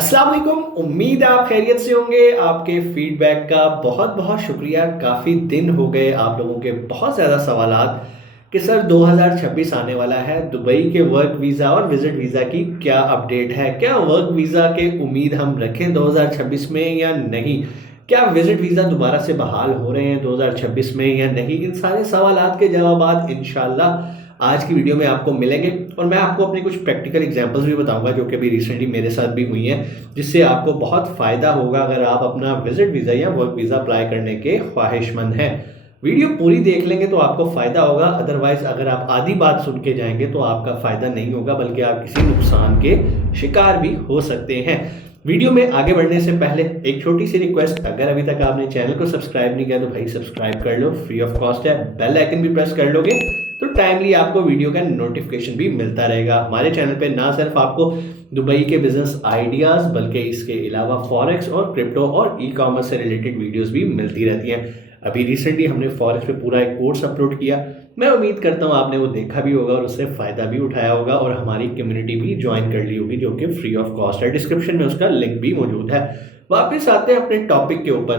अस्सलाम वालेकुम। उम्मीद है आप खैरियत से होंगे। आपके फीडबैक का बहुत बहुत शुक्रिया। काफ़ी दिन हो गए आप लोगों के बहुत ज़्यादा सवालात कि सर 2026 आने वाला है, दुबई के वर्क वीज़ा और विज़िट वीज़ा की क्या अपडेट है, क्या वर्क वीज़ा के उम्मीद हम रखें 2026 में या नहीं, क्या विज़िट वीज़ा दोबारा से बहाल हो रहे हैं 2026 में या नहीं। इन सारे सवालात के जवाब इंशाल्लाह आज की वीडियो में आपको मिलेंगे और मैं आपको अपनी कुछ प्रैक्टिकल एग्जांपल्स भी बताऊंगा जो कि अभी रिसेंटली मेरे साथ भी हुई हैं, जिससे आपको बहुत फ़ायदा होगा अगर आप अपना विजिट वीज़ा या वर्क वीज़ा अप्लाई करने के ख्वाहिशमंद हैं। वीडियो पूरी देख लेंगे तो आपको फ़ायदा होगा, अदरवाइज़ अगर आप आधी बात सुन के जाएंगे तो आपका फ़ायदा नहीं होगा, बल्कि आप किसी नुकसान के शिकार भी हो सकते हैं। वीडियो में आगे बढ़ने से पहले एक छोटी सी रिक्वेस्ट, अगर अभी तक आपने चैनल को सब्सक्राइब नहीं किया तो भाई सब्सक्राइब कर लो, फ्री ऑफ कॉस्ट है। बेल आइकन भी प्रेस कर लोगे तो टाइमली आपको वीडियो का नोटिफिकेशन भी मिलता रहेगा। हमारे चैनल पे ना सिर्फ आपको दुबई के बिजनेस आइडियाज़ बल्कि इसके अलावा फॉरेक्स और क्रिप्टो और ई कॉमर्स से रिलेटेड वीडियोस भी मिलती रहती हैं। अभी रिसेंटली हमने फॉरेक्स पे पूरा एक कोर्स अपलोड किया, मैं उम्मीद करता हूँ आपने वो देखा भी होगा और उससे फ़ायदा भी उठाया होगा और हमारी कम्युनिटी भी ज्वाइन कर ली होगी जो कि फ्री ऑफ कॉस्ट है। डिस्क्रिप्शन में उसका लिंक भी मौजूद है। वापस आते हैं अपने टॉपिक के ऊपर,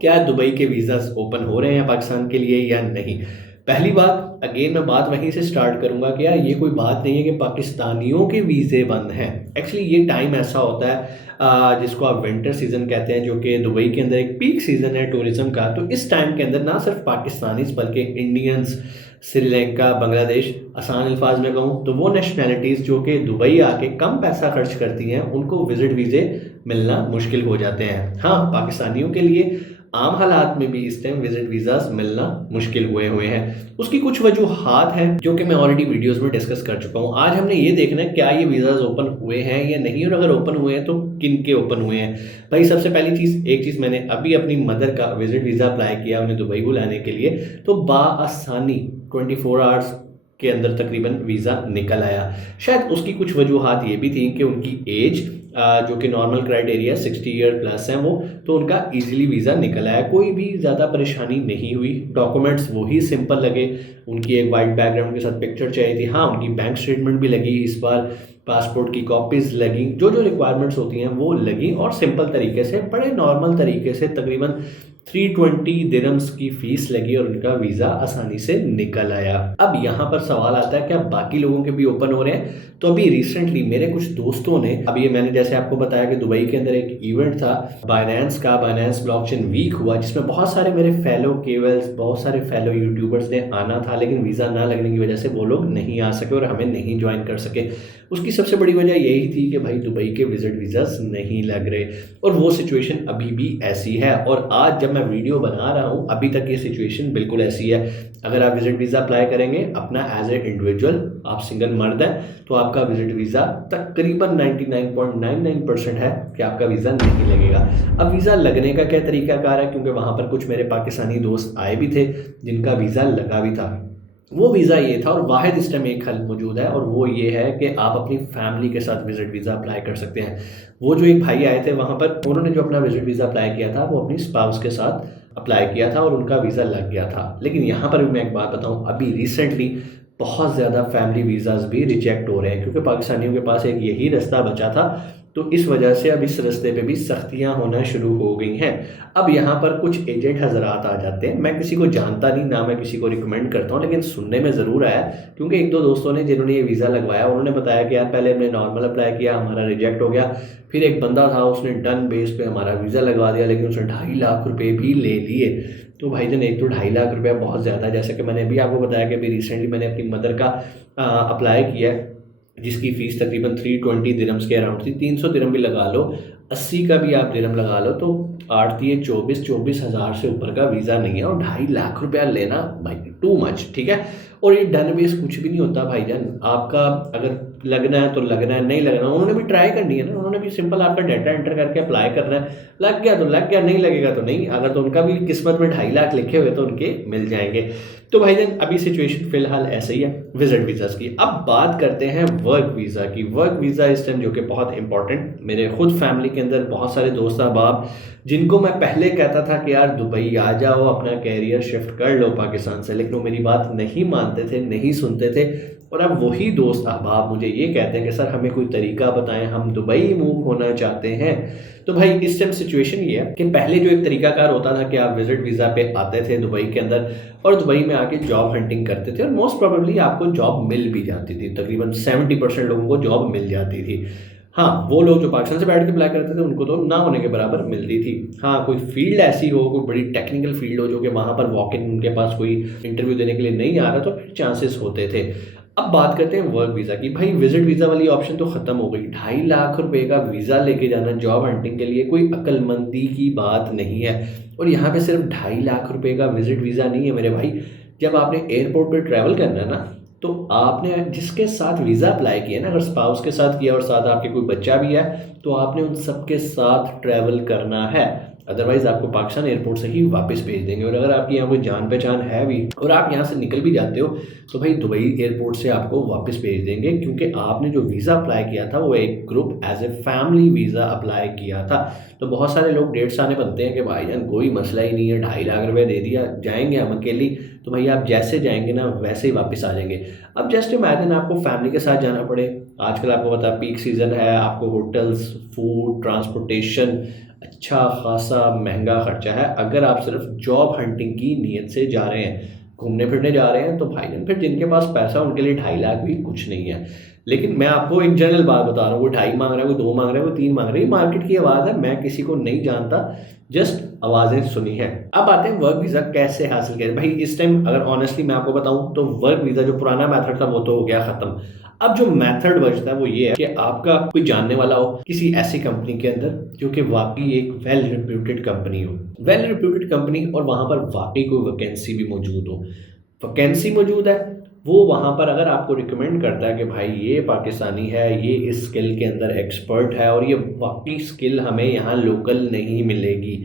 क्या दुबई के वीज़ास ओपन हो रहे हैं पाकिस्तान के लिए या नहीं। पहली बात, अगेन मैं बात वहीं से स्टार्ट करूंगा कि यार ये कोई बात नहीं है कि पाकिस्तानियों के वीज़े बंद हैं। एक्चुअली ये टाइम ऐसा होता है जिसको आप विंटर सीज़न कहते हैं, जो कि दुबई के अंदर एक पीक सीज़न है टूरिज्म का। तो इस टाइम के अंदर ना सिर्फ पाकिस्तानीज बल्कि इंडियंस, श्रीलंका, बांग्लादेश, आसान अल्फाज में कहूँ तो वो नेशनैलिटीज़ जो कि दुबई आके कम पैसा खर्च करती हैं उनको विजिट वीज़े मिलना मुश्किल हो जाते हैं। हाँ, पाकिस्तानियों के लिए आम हालात में भी इस टाइम विजिट वीज़ास मिलना मुश्किल हुए हुए हैं। उसकी कुछ वजूहात हैं जो कि मैं ऑलरेडी वीडियोस में डिस्कस कर चुका हूँ। आज हमने ये देखना है क्या ये वीज़ास ओपन हुए हैं या नहीं, और अगर ओपन हुए हैं तो किन के ओपन हुए हैं। भाई सबसे पहली चीज़, एक चीज़, मैंने अभी अपनी मदर का विजिट वीज़ा अप्लाई किया उन्हें दुबई बुलाने के लिए, तो बाआसानी 24 आवर्स के अंदर तकरीबन वीज़ा निकल आया। शायद उसकी कुछ वजूहात ये भी थी कि उनकी एज जो कि नॉर्मल क्राइटेरिया 60 ईयर प्लस हैं वो, तो उनका इजीली वीज़ा निकल आया, कोई भी ज़्यादा परेशानी नहीं हुई। डॉक्यूमेंट्स वही सिंपल लगे, उनकी एक वाइट बैकग्राउंड के साथ पिक्चर चाहिए थी। हाँ, उनकी बैंक स्टेटमेंट भी लगी इस बार, पासपोर्ट की कॉपीज़ लगी, जो जो रिक्वायरमेंट्स होती हैं वो लगी, और सिंपल तरीके से, बड़े नॉर्मल तरीके से तकरीबन 320 दिरहम्स की फ़ीस लगी और उनका वीज़ा आसानी से निकल आया। अब यहाँ पर सवाल आता है क्या बाकी लोगों के भी ओपन हो रहे हैं। तो अभी रिसेंटली मेरे कुछ दोस्तों ने, अभी ये मैंने जैसे आपको बताया कि दुबई के अंदर एक इवेंट था बाइनेंस का, बाइनेंस ब्लॉकचेन वीक हुआ, जिसमें बहुत सारे मेरे फेलो केवल्स, बहुत सारे फेलो यूट्यूबर्स ने आना था, लेकिन वीज़ा ना लगने की वजह से वो लोग नहीं आ सके और हमें नहीं ज्वाइन कर सके। उसकी सबसे बड़ी वजह यही थी कि भाई दुबई के विजिट वीज़ास नहीं लग रहे, और वो सिचुएशन अभी भी ऐसी है। और आज जब मैं वीडियो बना रहा हूँ अभी तक ये सिचुएशन बिल्कुल ऐसी है। अगर आप विजिट वीज़ा अप्लाई करेंगे अपना एज ए इंडिविजुअल, आप सिंगल मर्द हैं, तो आपका विजिट वीज़ा तकरीबन 99.99% है कि आपका वीज़ा नहीं लगेगा। अब वीज़ा लगने का क्या तरीकाकार है, क्योंकि वहाँ पर कुछ मेरे पाकिस्तानी दोस्त आए भी थे जिनका वीज़ा लगा भी था। वो वीज़ा ये था, और वाहिद इस टाइम एक हल मौजूद है, और वो ये है कि आप अपनी फैमिली के साथ विजिट वीज़ा अप्लाई कर सकते हैं। वो जो एक भाई आए थे वहाँ पर, उन्होंने जो अपना विजिट वीज़ा अप्लाई किया था वो अपनी स्पाउस के साथ अप्लाई किया था और उनका वीज़ा लग गया था। लेकिन यहाँ पर भी मैं एक बात बताऊँ, अभी रिसेंटली बहुत ज़्यादा फैमिली वीज़ाज़ भी रिजेक्ट हो रहे हैं, क्योंकि पाकिस्तानियों के पास एक यही रास्ता बचा था। तो इस वजह से अब इस रास्ते पे भी सख्तियां होना शुरू हो गई हैं। अब यहाँ पर कुछ एजेंट हजरात आ जाते हैं, मैं किसी को जानता नहीं, ना मैं किसी को रिकमेंड करता हूँ, लेकिन सुनने में ज़रूर आया, क्योंकि एक दो दोस्तों ने जिन्होंने ये वीज़ा लगवाया उन्होंने बताया कि यार पहले हमने नॉर्मल अप्लाई किया, हमारा रिजेक्ट हो गया, फिर एक बंदा था उसने डन बेस पे हमारा वीज़ा लगवा दिया, लेकिन उसने 2.5 लाख रुपये भी ले लिए। तो भाईजान, एक तो 2.5 लाख रुपया बहुत ज़्यादा है। जैसे कि मैंने अभी आपको बताया कि अभी रिसेंटली मैंने अपनी मदर का अप्लाई किया है, जिसकी फ़ीस तकरीबन 320 दिरहम्स के अराउंड थी। 300 दिरहम भी लगा लो, 80 का भी आप दिरहम लगा लो, तो 8 दिए 24 हज़ार से ऊपर का वीज़ा नहीं है, और 2.5 लाख रुपया लेना भाई टू मच, ठीक है। और ये डन बेस कुछ भी नहीं होता भाईजान, आपका अगर लगना है तो लगना है, नहीं लगना, उन्होंने भी ट्राई करनी है ना, उन्होंने भी सिंपल आपका डाटा एंटर करके अप्लाई करना है, लग गया तो लग गया, नहीं लगेगा तो नहीं। अगर तो उनका भी किस्मत में 2.5 लाख लिखे हुए तो उनके मिल जाएंगे। तो भाईजान अभी सिचुएशन फिलहाल ऐसे ही है विजिट वीज़ास की। अब बात करते हैं वर्क वीज़ा की। वर्क वीज़ा इस टाइम जो कि बहुत इंपॉर्टेंट, मेरे खुद फैमिली के अंदर बहुत सारे दोस्त अहबाब जिनको मैं पहले कहता था कि यार दुबई आ जाओ, अपना कैरियर शिफ्ट कर लो पाकिस्तान से, लेकिन वो मेरी बात नहीं मानते थे, नहीं सुनते थे। और अब वही दोस्त अहबाब मुझे ये कहते हैं कि सर हमें कोई तरीका बताएं, हम दुबई मूव होना चाहते हैं। तो भाई इस टाइम सिचुएशन ये है कि पहले जो एक तरीकाकार होता था कि आप विजिट वीज़ा पे आते थे दुबई के अंदर और दुबई में आके जॉब हंटिंग करते थे और मोस्ट प्रोबेबली आपको जॉब मिल भी जाती थी। तकरीबन 70% लोगों को जॉब मिल जाती थी। हाँ, वो लोग जो पाकिस्तान से बैठ के अप्लाई करते थे उनको तो ना होने के बराबर मिलती थी। हाँ, कोई फील्ड ऐसी हो, कोई बड़ी टेक्निकल फील्ड हो जो कि वहाँ पर वॉक इन उनके पास कोई इंटरव्यू देने के लिए नहीं आ रहा तो फिर चांसेस होते थे। अब बात करते हैं वर्क वीज़ा की। भाई विजिट वीज़ा वाली ऑप्शन तो ख़त्म हो गई। 2.5 लाख रुपए का वीज़ा लेके जाना जॉब हंटिंग के लिए कोई अक्लमंदी की बात नहीं है। और यहाँ पे सिर्फ 2.5 लाख रुपए का विजिट वीज़ा नहीं है मेरे भाई। जब आपने एयरपोर्ट पे ट्रैवल करना है ना, तो आपने जिसके साथ वीज़ा अप्लाई किया ना, अगर स्पाउस के साथ किया और साथ आपके कोई बच्चा भी है तो आपने उन सबके साथ ट्रैवल करना है। अदरवाइज़ आपको पाकिस्तान एयरपोर्ट से ही वापस भेज देंगे। और अगर आपकी यहाँ कोई जान पहचान है भी और आप यहाँ से निकल भी जाते हो तो भाई दुबई एयरपोर्ट से आपको वापस भेज देंगे, क्योंकि आपने जो वीज़ा अप्लाई किया था वो एक group as a family visa apply किया था। तो बहुत सारे लोग डेढ़ साने बनते हैं कि भाईजान कोई मसला ही नहीं है, 2.5 लाख रुपये दे दिया, जाएंगे हम अकेली। तो भैया आप जैसे जाएंगे ना वैसे ही वापस आ जाएंगे। अब जस्ट इमेजिन आपको फैमिली के साथ जाना पड़े। आजकल आपको पता है पीक सीज़न है, आपको होटल्स, फूड, ट्रांसपोर्टेशन, अच्छा खासा महंगा खर्चा है। अगर आप सिर्फ जॉब हंटिंग की नीयत से जा रहे हैं, घूमने फिरने जा रहे हैं, तो भाईजान फिर जिनके पास पैसा उनके लिए 2.5 लाख भी कुछ नहीं है। लेकिन मैं आपको एक जनरल बात बता रहा हूँ, कोई 2.5 मांग रहा है, कोई 2 मांग रहा है, कोई 3 मांग रहा है, मार्केट की आवाज़ है, मैं किसी को नहीं जानता, जस्ट आवाज़ें सुनी है। अब आते हैं वर्क वीज़ा कैसे हासिल करें। भाई इस टाइम अगर ऑनेस्टली मैं आपको बताऊं तो वर्क वीज़ा जो पुराना मेथड था वो तो हो गया ख़त्म। अब जो मेथड बचता है वो ये है कि आपका कोई जानने वाला हो किसी ऐसी कंपनी के अंदर जो कि वाकई एक वेल रिप्यूटेड कंपनी हो, वेल रिप्यूटेड कंपनी, और वहाँ पर वाकई कोई वैकेंसी भी मौजूद हो। वैकेंसी मौजूद है, वो वहाँ पर अगर आपको रिकमेंड करता है कि भाई ये पाकिस्तानी है, ये इस स्किल के अंदर एक्सपर्ट है और ये वाकई स्किल हमें यहाँ लोकल नहीं मिलेगी,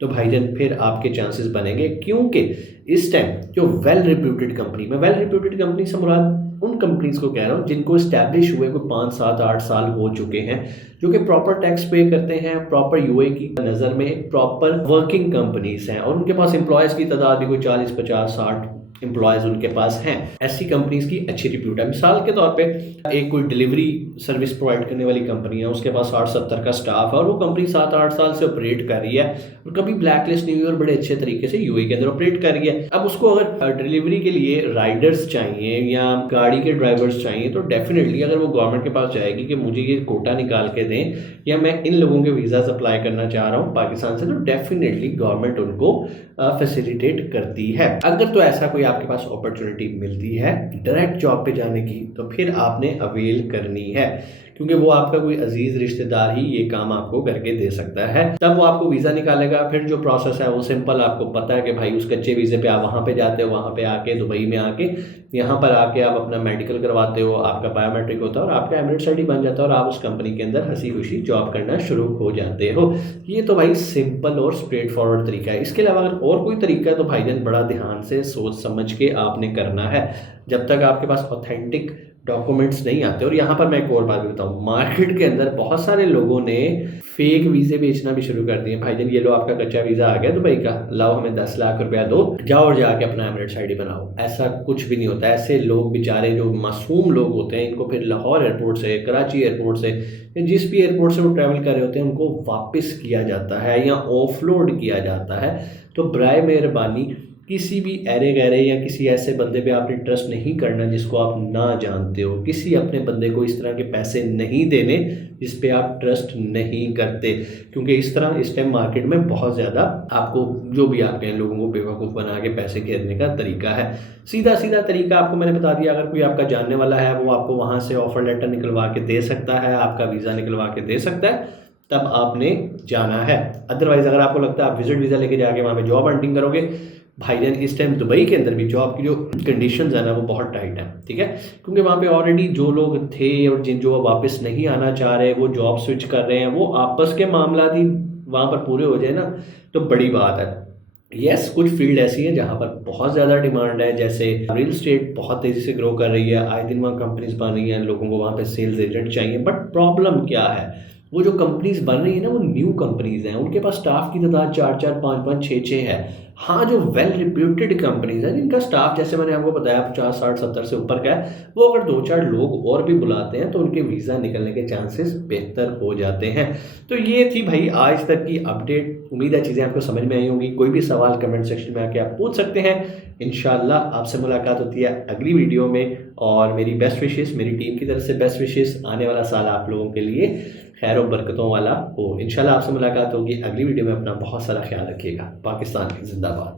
तो भाईजान फिर आपके चांसेस बनेंगे। क्योंकि इस टाइम जो वेल रिप्यूटेड कंपनी, मैं वेल रिप्यूटेड कंपनी से मुराद उन कंपनीज को कह रहा हूँ जिनको इस्टेब्लिश हुए कोई 5, 7, 8 साल हो चुके हैं, जो कि प्रॉपर टैक्स पे करते हैं, प्रॉपर यूए की नज़र में प्रॉपर वर्किंग कंपनीज हैं और उनके पास एम्प्लॉयज़ की तादाद भी कोई 40, 50, 60 एम्प्लॉयज़ उनके पास हैं। ऐसी कंपनीज की अच्छी रिप्यूट है। मिसाल के तौर पे एक कोई डिलीवरी सर्विस प्रोवाइड करने वाली कंपनी है, उसके पास 60-70 का स्टाफ है और वो कंपनी 7-8 साल से ऑपरेट कर रही है और कभी ब्लैक लिस्ट नहीं हुई और बड़े अच्छे तरीके से यूए के अंदर ऑपरेट कर रही है। अब उसको अगर डिलीवरी के लिए राइडर्स चाहिए या गाड़ी के ड्राइवर्स चाहिए तो डेफिनेटली अगर वो गवर्नमेंट के पास जाएगी कि मुझे ये कोटा निकाल के दें या मैं इन लोगों के वीज़ाज अप्लाई करना चाह रहा हूँ पाकिस्तान से, तो डेफिनेटली गवर्नमेंट उनको फैसिलिटेट करती है। अगर तो ऐसा कोई आपके पास अपॉर्चुनिटी मिलती है डायरेक्ट जॉब पे जाने की तो फिर आपने अवेल करनी है, क्योंकि वो आपका कोई अजीज रिश्तेदार ही ये काम आपको करके दे सकता है। तब वो आपको वीज़ा निकालेगा। फिर जो प्रोसेस है वो सिंपल, आपको पता है कि भाई उस कच्चे वीज़े पे आप वहाँ पे जाते हो, वहाँ पे आके दुबई में आके यहाँ पर आके आप अपना मेडिकल करवाते हो, आपका बायोमेट्रिक होता है और आपका एमिरेट्स आईडी बन जाता है और आप उस कंपनी के अंदर हंसी खुशी जॉब करना शुरू हो जाते हो। ये तो भाई सिंपल और स्ट्रेट फॉरवर्ड तरीका है। इसके अलावा अगर और कोई तरीका है तो भाईजान बड़ा ध्यान से सोच समझ के आपने करना है। जब तक आपके पास ऑथेंटिक डॉक्यूमेंट्स नहीं आते। और यहाँ पर मैं एक और बात भी बताऊँ, मार्केट के अंदर बहुत सारे लोगों ने फेक वीज़े बेचना भी शुरू कर दिए। भाईजान ये लो आपका कच्चा वीज़ा आ गया दुबई का, लाओ हमें 10 लाख रुपया दो, जाओ और जाके अपना एमिरेट्स आईडी बनाओ। ऐसा कुछ भी नहीं होता। ऐसे लोग बेचारे जो मासूम लोग होते हैं इनको फिर लाहौर एयरपोर्ट से, कराची एयरपोर्ट से, जिस भी एयरपोर्ट से वो ट्रैवल कर रहे होते हैं उनको वापस किया जाता है या ऑफलोड किया जाता है। तो बराए मेहरबानी किसी भी ऐरे गैरे या किसी ऐसे बंदे पे आपने ट्रस्ट नहीं करना जिसको आप ना जानते हो। किसी अपने बंदे को इस तरह के पैसे नहीं देने जिस पे आप ट्रस्ट नहीं करते, क्योंकि इस तरह इस टाइम मार्केट में बहुत ज़्यादा आपको जो भी आप कहें लोगों को बेवकूफ़ बना के पैसे घेरने का तरीका है। सीधा सीधा तरीका आपको मैंने बता दिया। अगर कोई आपका जानने वाला है वो आपको वहाँ से ऑफर लेटर निकलवा के दे सकता है, आपका वीज़ा निकलवा के दे सकता है, तब आपने जाना है। अदरवाइज़ अगर आपको लगता है आप विजिट वीज़ा लेके जाके वहाँ पे जॉब हंटिंग करोगे, भाईजान इस टाइम दुबई के अंदर भी जॉब की जो कंडीशंस है ना वो बहुत टाइट है, ठीक है। क्योंकि वहाँ पे ऑलरेडी जो लोग थे और जो वापस नहीं आना चाह रहे वो जॉब स्विच कर रहे हैं, वो आपस के मामला ही वहाँ पर पूरे हो जाए ना तो बड़ी बात है। यस, कुछ फील्ड ऐसी हैं जहाँ पर बहुत ज़्यादा डिमांड है, जैसे रियल स्टेट बहुत तेज़ी से ग्रो कर रही है, आए दिन वहाँ कंपनीज बन रही हैं, लोगों को वहाँ पे सेल्स एजेंट चाहिए। बट प्रॉब्लम क्या है, वो जो कंपनीज़ बन रही हैं ना, वो न्यू कंपनीज़ हैं, उनके पास स्टाफ की तादाद 4-4, 5-5, 6-6 है। हाँ, जो वेल रिप्यूटेड कंपनीज़ हैं, जिनका स्टाफ जैसे मैंने आपको बताया 50, 60, 70 से ऊपर का है, वो अगर 2-4 लोग और भी बुलाते हैं, तो उनके वीज़ा निकलने के चांसेस बेहतर हो जाते हैं। तो ये थी भाई आज तक की अपडेट। उम्मीद है चीज़ें आपको समझ में आई होंगी। कोई भी सवाल कमेंट सेक्शन में आके आप पूछ सकते हैं। इंशाअल्लाह आपसे मुलाकात होती है अगली वीडियो में, और मेरी बेस्ट विशेज़, मेरी टीम की तरफ से बेस्ट विशेज़, आने वाला साल आप लोगों के लिए खैर और बरकतों वाला हो। इंशाल्लाह आपसे मुलाकात होगी अगली वीडियो में। अपना बहुत सारा ख्याल रखिएगा। पाकिस्तान जिंदाबाद।